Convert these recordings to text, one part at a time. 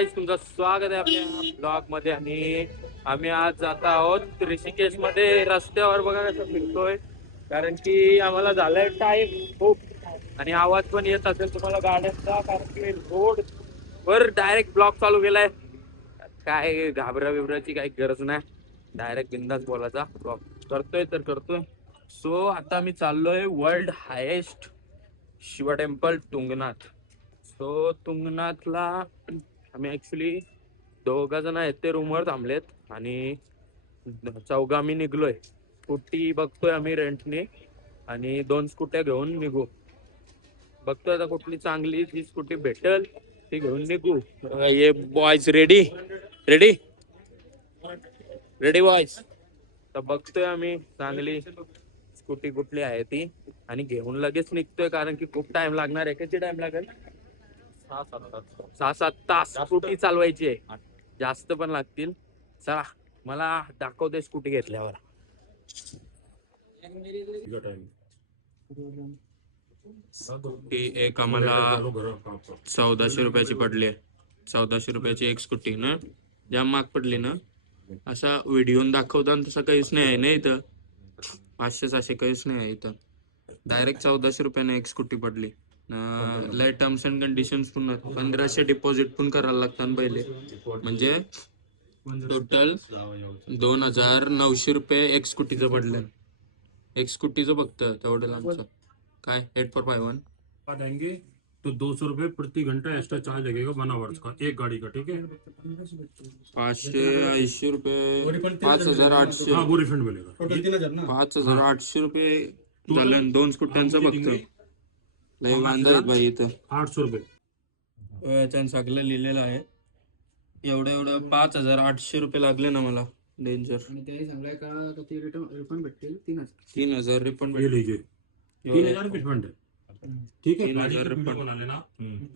गाईस, तुमचं स्वागत आहे आपल्या ब्लॉग मध्ये. आणि आम्ही आज जात आहोत ऋषिकेश मध्ये. रस्त्यावर बघा कसं फिरतोय, कारण की आम्हाला झालंय टाइम खूप आणि आवाज पण येत असेल तुम्हाला गाड्यांचा, कारण की रोड वर डायरेक्ट ब्लॉक चालू केलाय. काय घाबरा बिबराची काही गरज नाही, डायरेक्ट बिंदास बोलायचा. ब्लॉग करतोय तर करतोय. सो आता मी चाललोय world highest Shiv temple Tungnath. So तुंगनाथला आम्ही ऍक्च्युली 2 जण आहेत, ते रूमवर थांबलेत आणि 4 आम्ही निघलोय. स्कूटी बघतोय आम्ही रेंटने आणि 2 स्कूट्या घेऊन निघू. बघतोय आता कुठली चांगली जी स्कूटी भेटेल ती घेऊन निघू. ये boys ready ready ready boys. तर बघतोय आम्ही चांगली स्कूटी कुठली आहे ती आणि घेऊन लगेच निघतोय, कारण की खूप टाइम लागणार आहे. किती टाइम लागेल? 6-7 तास स्कूटी चालवायची आहे, जास्त पण लागतील. चला, मला दाखवते स्कूटी घेतल्यावर. स्कूटी एक आम्हाला 1400 रुपयाची पडली आहे. 1400 रुपयाची एक स्कूटी ना, जाम महाग पडली ना. असा व्हिडिओ दाखवताना तसं काहीच नाही आहे ना इथं. 500-600 काहीच नाही आहे इथं. डायरेक्ट 1400 रुपयाने एक स्कूटी पडली. लय टर्म्स अँड कंडिशन्स पण 1500 डिपॉझिट पण करायला लागतात पहिले, म्हणजे टोटल 2900 रुपये एक स्कूटीचं पडलं. एक स्कूटीचं फक्त तेवढं आमचं. काय 8 for 5 देंगे तो 200 रुपये प्रति घंटा एक्स्ट्रा चार्ज लगेगा 1 आवर्स का, एक गाड़ी का. ठीक है, 580 रुपये, 5800. हाँ वो रिफंड मिलेगा. 5800 रुपये झालं 2 स्कूट्यांचं फक्त. लय वांदा आहेत बाई इथं. 800 रुपये याच्यानं सगळं लिहिलेलं आहे. एवढं 5800 रुपये लागले ना मला. डेंजर. रिफंड भेटतील 3000 रिफंड ये लीजिए, 3000 रिफंड है. ठीक है, 3000 गाड़ी की रिफंड. वीडियो बना लेना.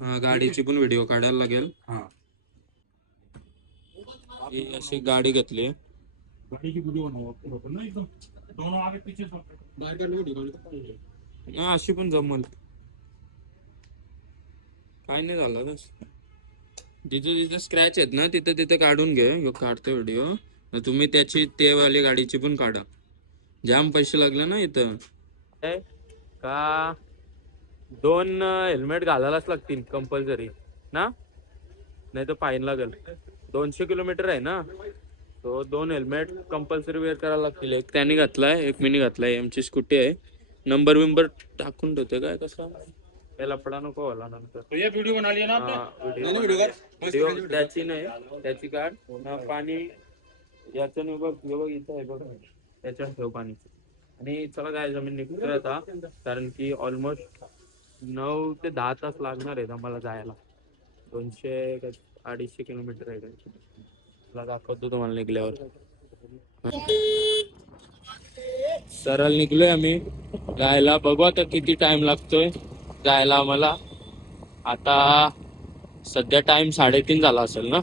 हा, गाडीची पण व्हिडिओ काढायला लागेल. हाँ, ही अशी गाडी घेतली. गाड़ी की वीडियो बनाओ आपको ना, एकदम दोनों आगे पीछे हा, अशी पण जमल, काय नाही झालं बस. जिथं जिथं स्क्रॅच आहेत ना तिथं तिथं काढून घे. ह्यो काढतो व्हिडिओ. तुम्ही त्याची ते वाली गाडीची पण काढा. जाम पैसे लागले ना इथं. का 2 हेल्मेट घालायलाच लागतील कंपल्सरी ना, नाही तर फाईन लागेल. 200 किलोमीटर आहे ना, तो 2 हेल्मेट कंपल्सरी वेअर करायला लागतील. एक त्याने घातलाय, एक मीनी घातलाय. आमची स्कूटी आहे. नंबर बिंबर टाकून ठेवते काय, कसं लफडा नको होला नंतर. तो ये वीडियो बना लिया ना आपने. व्हिडिओ त्याची नाही, त्याची काढ. पाणी याचं नाही बघ, बघ इथं आहे बघ, त्याच्यात ठेव पाणी. आणि चला काय, जमीन निघतोय आता, कारण की ऑलमोस्ट 9 ते 10 तास लागणार आहेत आम्हाला जायला. 200-250 किलोमीटर आहे. तुला दाखवतो तुम्हाला निघल्यावर. सरळ निघलोय आम्ही जायला. बघू आता किती टाइम लागतोय जायला आम्हाला. आता सध्या टाइम 3:30 झाला असेल ना,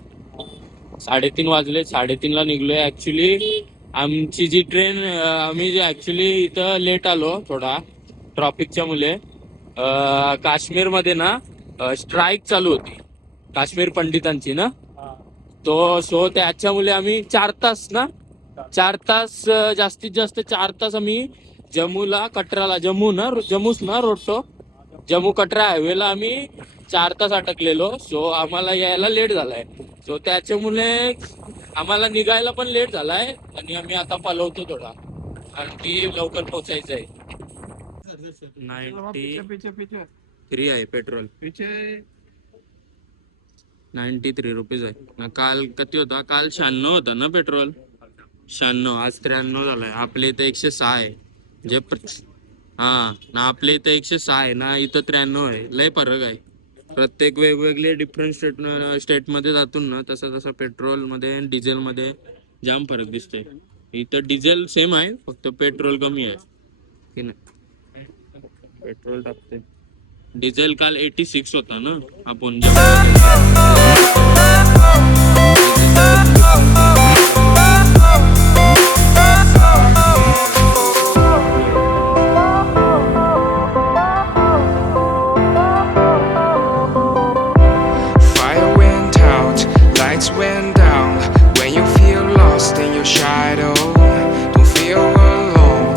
3:30 वाजले. 3:30ला निघलोय. ऍक्च्युली आमची जी ट्रेन, आम्ही ऍक्च्युली इथं लेट आलो थोडा ट्रॉफिकच्या मुले. काश्मीर मध्ये ना स्ट्राईक चालू होती काश्मीर पंडितांची ना, तो सो त्याच्यामुळे आम्ही 4 तास ना, 4 तास जास्तीत जास्त 4 तास आम्ही जम्मूला कटराला, जम्मूच ना रोडतो, जम्मू कटरा हायवेला आम्ही 4 तास अटकलेलो. सो आम्हाला यायला लेट झालाय. सो त्याच्यामुळे आम्हाला निघायला पण लेट झालाय आणि आम्ही आता पलवतो थोडा, कारण की लवकर पोहोचायचं आहे. 93 आहे पेट्रोल. 93 रुपीज आहे. काल किती होता? काल 96 होता ना पेट्रोल. 96, आज 93 झालाय. आपल्या इथं 106 आहे. जे हा ना, आपल्या इथं 106 आहे ना, इथं 93 आहे. लय फरक आहे. प्रत्येक वेगवेगळे डिफरंट स्टेटमध्ये जातून ना, तसं तसं पेट्रोल मध्ये आणि डिझेल मध्ये जाम फरक दिसतोय. इथं डिझेल सेम आहे, फक्त पेट्रोल कमी आहे की नाही. पेट्रोल टाकते. डिझेल काल 86 होता ना आपण. Fire went out shadow. Don't feel alone.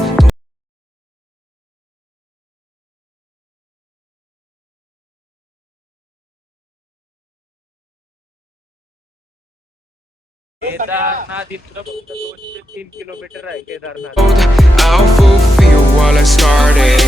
Kedarnath इथलं फक्त 203 किलोमीटर आहे Kedarnath. I'll fulfill what I started.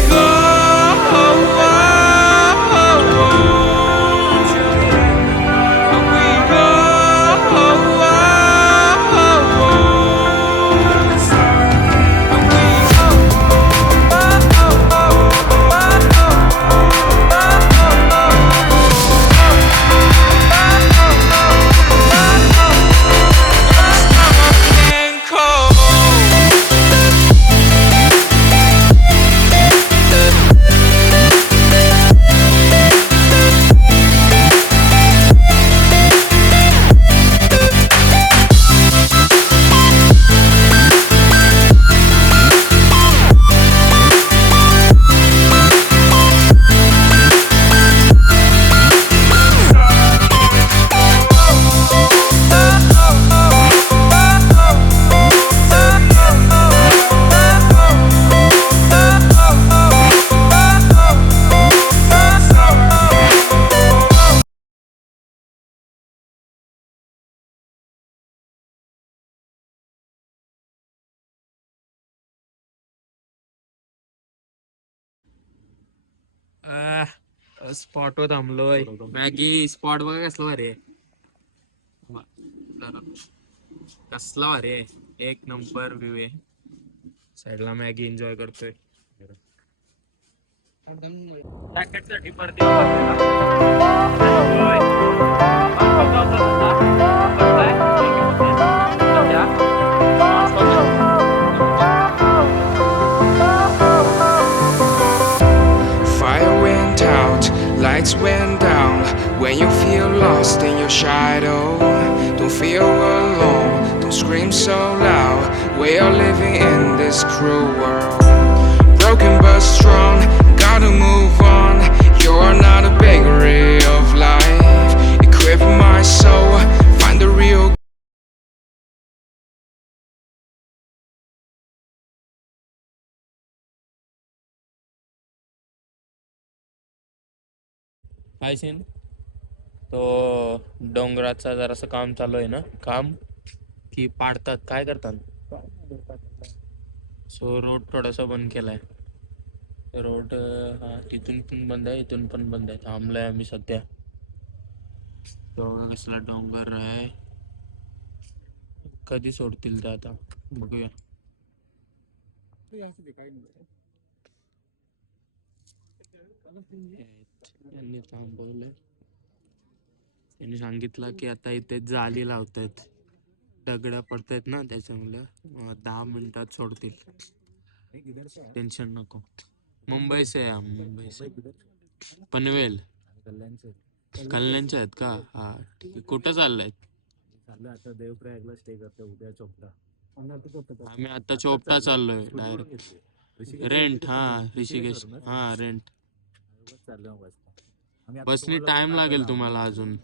स्पॉटवर थांबलोय. मॅगी स्पॉट बघा कसला भारी आहे. कसला भारी आहे. एक नंबर व्ह्यू आहे. साईडला मॅगी एन्जॉय करतोय. जॅकेटसाठी परत Fire went out, lights went down. When you feel lost in your shadow, don't feel alone. Don't scream so loud. We are living in this cruel world. Broken but strong, gotta move on. You're not a bakery of life. Equip my soul, find the real. काय scene तो डोंगराचा जरासं काम चालू आहे ना. काम की पाडतात काय करतात. सो रोड थोडासा बंद केलाय. रोड हा तिथून पण बंद आहे, इथून पण बंद आहे. थांबलोय आम्ही सध्या. तो कसला डोंगर आहे. कधी सोडतील ते आता बघूया. त्यांनी थांबवलंय. त्यांनी सांगितलं की आता इथे जाली लावतायत. दगड पडतायत ना त्याच्यामुळे 10 मिनिटात सोडतील. टेन्शन नको. मुंबई से आहे हम, मुंबई से. पनवेल कल्याणचे आहेत का. हा ठीक आहे. कुठं चाललाय. आता देवप्रयागला स्टे करतो. उद्या चोपटा. आम्ही आता चोपटा चाललोय डायरेक्ट. रेंट हा ऋषिकेश हा रेंट. बसनी टाइम लागेल तुम्हाला अजून.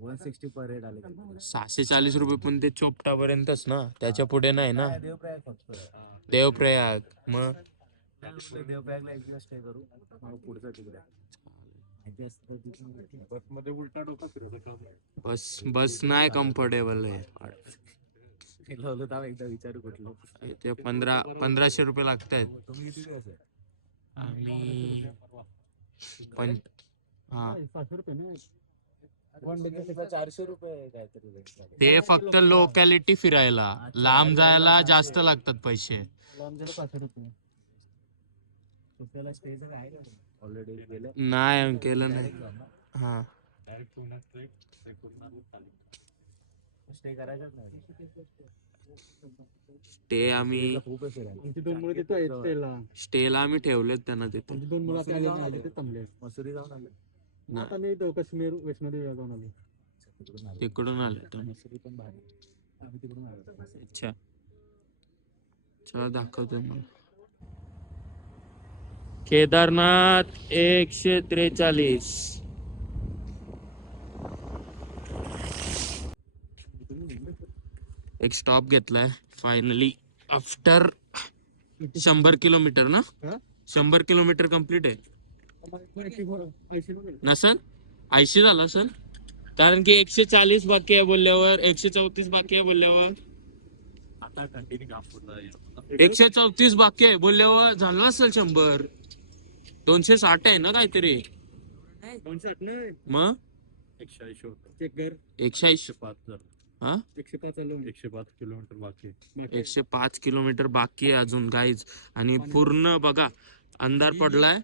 160 पर हेड आले. 640 रुपये पण ते चोपटा पर्यंतच ना. त्याच्या पुढे नाही ना. देवप्रयाग फक्त. देवप्रयाग मग देवप्रयागला एक दिवस स्टे करू. मग पुढचा तिकडे. बसमध्ये उलटा डोका फिरत बस नाही कम्फर्टेबल आहे. एकदा विचारू कुठलं. ते 1500 रुपये लागत आहेत. तुम्ही किती दिवस आहे. आम्ही हा 400 रुपये काहीतरी. ते फक्त लोकॅलिटी फिरायला. लांब जायला जास्त लागतात पैसे. ऑलरेडी गेले. नाही केलं नाही. हा स्टे करायचं नाही. ते आम्ही खूप स्टेला आम्ही ठेवलेत त्यांना तिथे. मसुरी जाऊन आले. काश्मीर वैष्णोदेवी जाऊन आले. तिकडून आले तुम्ही. मसुरी पण भारी. आम्ही तिकडून आलो. अच्छा चला दाखवतो मला. केदारनाथ 143. एक स्टॉप घेतलाय फायनली आफ्टर 100 किलोमीटर ना. 100 किलोमीटर कम्प्लीट आहे नसल 80 झालं सर. कारण की 140 बाकी आहे बोलल्यावर 134 बाकी आहे बोलल्यावर आता कंटिन्यू काम पूर्ण 134 बाकी आहे बोलल्यावर झालं असेल 100. 260 आहे ना काहीतरी 260 नाही मग 180 होतं चेक कर 180 105 झालं हा 105 चालू 105 किलोमीटर बाकी आहे. 105 किलोमीटर बाकी आहे अजून गाईज. आणि पूर्ण बघा अंधार पडलाय.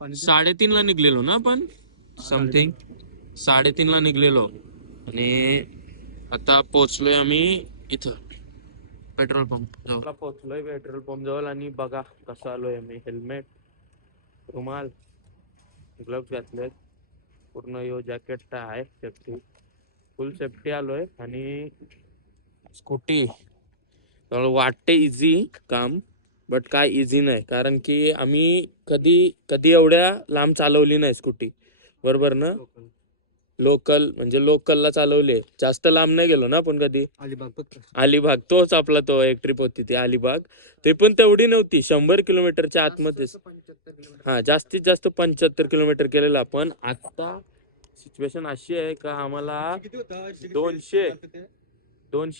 3:30 ला निघलेलो ना आपण समथिंग 3:30 ला निघलेलो आणि आता पोहोचलोय आम्ही इथं पेट्रोल पंप जवळ पोहोचलोय पेट्रोल पंप जवळ. आणि बघा कसं आलोय आम्ही. हेल्मेट रुमाल ग्लव्स घातलेत पूर्ण. यो जॅकेट आहे सेफ्टी फुल सेफ्टी आलोय. आणि स्कूटी वाटते इझी काम बट काय इझी नाही. कारण की आम्ही कधी एवढ्या लांब चालवली नाही स्कूटी बरोबर ना. लोकल म्हणजे लोकलला चालवले जास्त लांब नाही गेलो ना आपण कधी. अलिबाग तोच आपला तो एक ट्रिप होती ती अलिबाग. ते पण तेवढी नव्हती 100 किलोमीटरच्या आतमध्ये. हा जास्तीत जास्त 75 किलोमीटर केलेलं आपण. आता सिच्युएशन अशी आहे का आम्हाला 200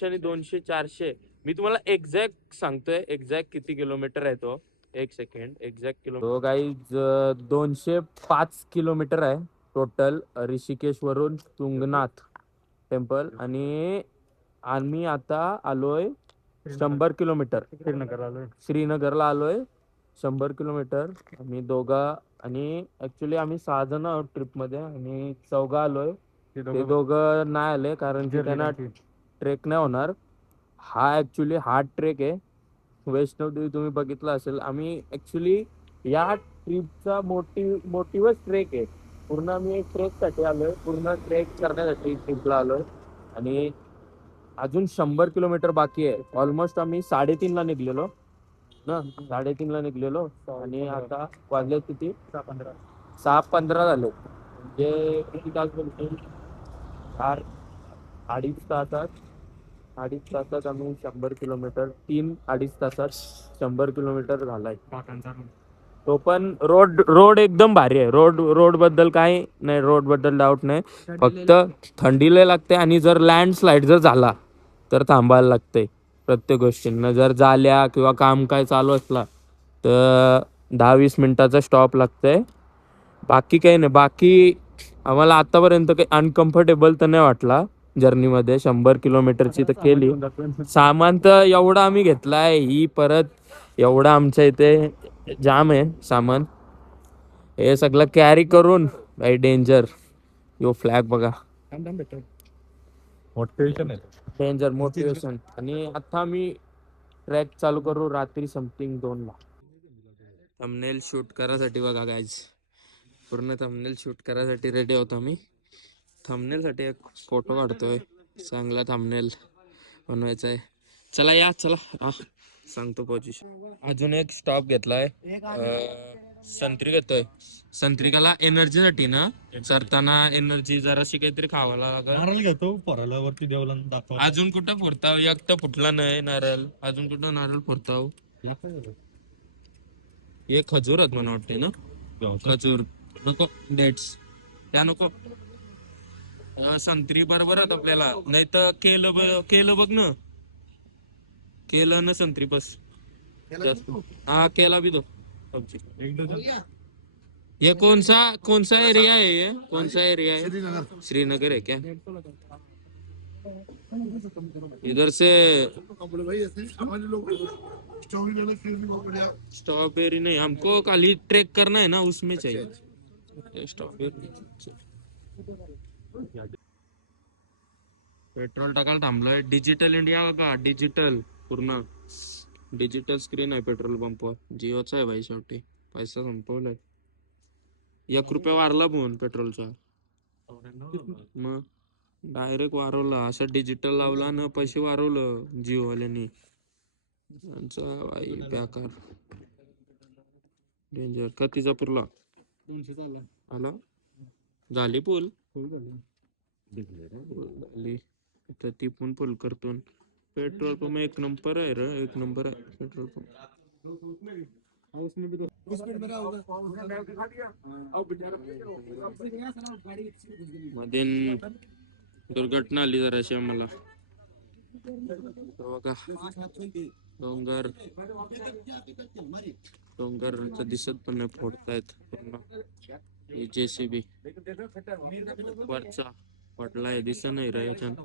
आणि 200 400. मी तुम्हाला एक्झॅक्ट सांगतोय एक्झॅक्ट किती किलोमीटर आहे तो. एक second exact kilo guys 205 kilometre आहे टोटल ऋषिकेश वरून तुंगनाथ टेम्पल. आणि आम्ही आता आलोय 100 किलोमीटर श्रीनगरला आलोय 100 किलोमीटर. आम्ही दोघं आणि ऍक्च्युली आम्ही 6 जण आहोत ट्रिप मध्ये आणि 4 आलोय. ते दोघं नाही आले कारण की त्यांना ट्रेक नाही होणार. हा ऍक्च्युली हार्ड ट्रेक आहे. वैष्णवदेवी तुम्ही बघितलं असेल. आम्ही ऍक्च्युली या ट्रिपचा मोटिवच ट्रेक आहे. पूर्ण आम्ही ट्रेक साठी आलोय पूर्ण ट्रेक करण्यासाठी ट्रिपला आलोय. आणि अजून 100 किलोमीटर बाकी आहे. ऑलमोस्ट आम्ही 3:30 ला निघलेलो ना 3:30 ला निघलेलो. आणि आता वाजले किती 6:15 झाले. म्हणजे किती तास बोलतो 2.5 तासात आम्ही 100 किलोमीटर 3-2.5 तासात 100 किलोमीटर झालाय. तो पण रोड एकदम भारी आहे. रोड बद्दल काही नाही. रोड बद्दल डाऊट नाही. फक्त थंडीला लागते. आणि जर लँडस्लाइड जर झाला तर थांबायला लागते प्रत्येक गोष्टींना. जर झाल्या किंवा काम काय चालू असला तर 10-20 मिनिटाचा स्टॉप लागतंय. बाकी काही नाही. बाकी आम्हाला आतापर्यंत काही अनकम्फर्टेबल तर नाही वाटला जर्नीमध्ये. 100 किलोमीटरची तर केली. सामान तर एवढा आम्ही घेतलाय ही परत एवढा आमच्या इथे जाम आहे सामान. हे सगळं कॅरी करून काही डेंजर. यो फ्लॅग बघा मोटिवेशन आहे डेंजर मोटिवेशन. आणि आता आम्ही ट्रॅक चालू करू रात्री समथिंग 2 ला. थंबनेल शूट करायसाठी बघा गाईज पूर्ण थंबनेल शूट करायसाठी रेडी होतो मी. थंबनेल साठी एक फोटो काढतोय. चांगला थंबनेल बनवायचा आहे. चला या चला सांगतो पोझिशन. अजून एक स्टॉप घेतलाय संत्री घेतोय. संत्रिकाला एनर्जीसाठी ना सरताना एनर्जी जराशी काहीतरी खावायला लागेल. नारळ घेतो पोराला वरती देवला दाखव. अजून कुठं फोडताव एक तर फुटला नाही नारळ. अजून कुठं नारळ फोडताव. हे खजूर आहेत मला वाटते ना. खजूर नको डेट्स त्या नको. संत्री बरोबर आहेत आपल्याला. नाही तर केलं बघ ना. केलं ना संत्री बस हा केला भी दो. ये कौन सा एरिया है. ये कौन सा एरिया है. श्रीनगर है क्या. इधर से स्ट्रॉबेरी नहीं हमको खाली ट्रेक करना है ना उसमें चाहिए स्ट्रॉबेरी. पेट्रोल टाकायला थांबलोय. डिजिटल इंडिया बघा डिजिटल पूर्ण डिजिटल स्क्रीन आहे पेट्रोल पंपवर. जिओचा आहे भाई शेवटी. पैसा संपवलाय. 1 रुपया वारला पण पेट्रोलचा. मग डायरेक्ट वारवला. असं डिजिटल लावला ना पैसे वारवलं जिओवाल्यांनी. भाई बेकार डेंजर. कितीचा पुरला 200 आला झाली पूल झाली. तर ती पण फुल करतो. पेट्रोल पंप एक नंबर आहे रे, एक नंबर आहे पेट्रोल पंप. मध्ये दुर्घटना आली जराशी आम्हाला. बघा डोंगर डोंगर दिसत पण नाही, फोडतायत पूर्ण. JCB वरचा पडलाय, दिसत नाही रे याच्यात.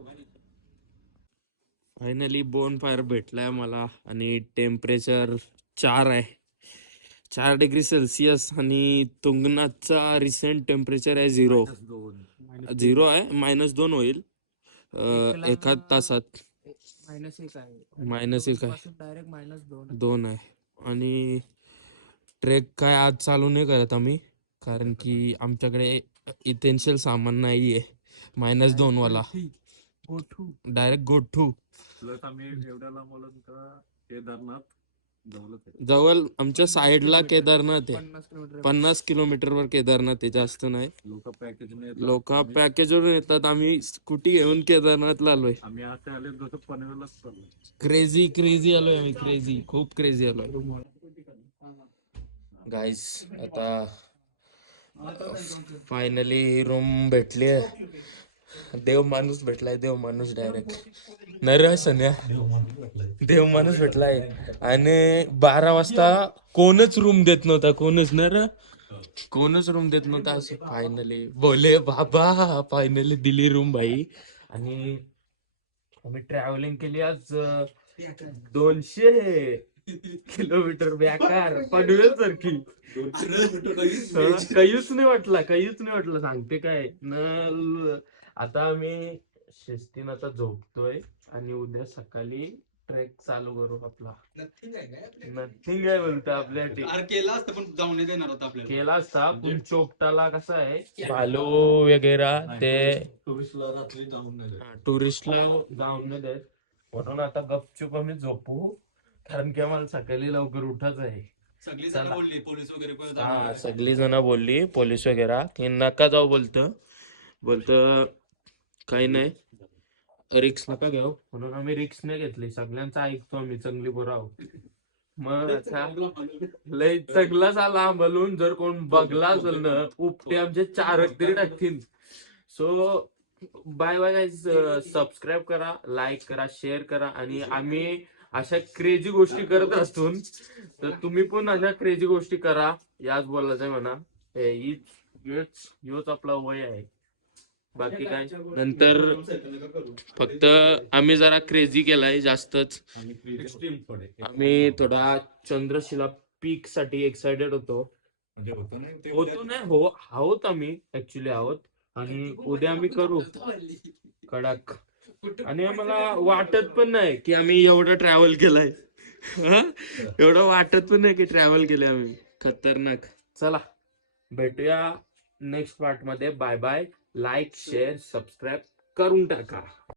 फायनली बोन फायर भेटलाय मला आणि टेम्परेचर 4 आहे, 4 डिग्री सेल्सिअस. आणि तुंगनाथचा रिसेंट टेम्परेचर आहे 0 आहे, -2 होईल एखाद तासात. -1 आहे. -1 आहे, डायरेक्ट -2. 2 आहे. आणि ट्रेक काय आज चालू नाही करत आम्ही, कारण की आमच्याकडे इसेन्शियल सामान नाहीये. -2 वाला गोठू डायरेक्ट गो टू. प्लस आम्ही एवढ्या लांब आलो तर केदारनाथ जवळच आहे. जवळ आमच्या साईडला केदारनाथ आहे, 50 किलोमीटर 50 किलोमीटरवर केदारनाथ आहे, जास्त नाही. लोक पॅकेजने लोक पॅकेजवरून येतात, आम्ही स्कूटी घेऊन केदारनाथला आलोय. आम्ही आता आले जसं पनवेललाच चाललो. क्रेझी आलोय आम्ही, क्रेझी, खूप क्रेझी आलोय गाईस. आता फायनली रूम भेटली आहे. देव माणूस भेटलाय, देव माणूस डायरेक्ट. नर सन्या देव माणूस भेटलाय. आणि 12 वाजता कोणच रूम देत नव्हता, कोणच रूम देत नव्हता. असं फायनली बोले बाबा, फायनली दिली रूम भाई. आणि आम्ही ट्रॅव्हलिंग केली आज 200 किलोमीटर, बेकार पनवेल सारखी. काहीच नाही वाटलं सांगते काय न. आता आम्ही शिस्तीन आता झोपतोय आणि उद्या सकाळी ट्रेक चालू करू आपला. नथिंग आहे बोलतो आपल्यासाठी. केला असता पण जाऊन नाही देणार होता आपल्याला. केला असता पण चोपटाला कसं आहे, भालू वगैरे ते टुरिस्टला जाऊन नाही देत. म्हणून आता गपचूप आम्ही झोपू, कारण की आम्हाला सकाळी लवकर उठायचं आहे. सगळी जण बोलली पोलीस वगैरे पण जाऊन हा, नका. सगळी जण बोलली, पोलीस वगैरे की नका जाऊ. बोलतं काही नाही, रिक्स नका घेऊ. म्हणून आम्ही रिक्स नाही घेतली. सगळ्यांचं ऐकतो आम्ही, चांगली बरं आहोत. मग आता लय चांगला झाला बलून. जर कोण बघला असेल ना, उपटे आमचे 4 तरी टाकतील. So bye bye guys. Subscribe करा, लाईक करा, शेअर करा. आणि आम्ही अशा क्रेझी गोष्टी करत असतो, तर तुम्ही पण अशा क्रेझी गोष्टी करा. याच बोलायचंय म्हणा, योच आपला वय आहे, बाकी काय. नंतर फक्त आम्ही जरा क्रेझी केलाय जास्तच. आम्ही थोडा चंद्रशिला पीक साठी एक्साइटेड होतो. आहोत आम्ही ऍक्च्युली आहोत. आणि उद्या आम्ही करू कडक. आणि आम्हाला वाटत पण नाही की आम्ही एवढं ट्रॅव्हल केलंय. एवढं वाटत पण नाही की ट्रॅव्हल केलंय आम्ही. खतरनाक. चला भेटूया नेक्स्ट पार्ट मध्ये. Bye bye. Like, share, subscribe करून टाका.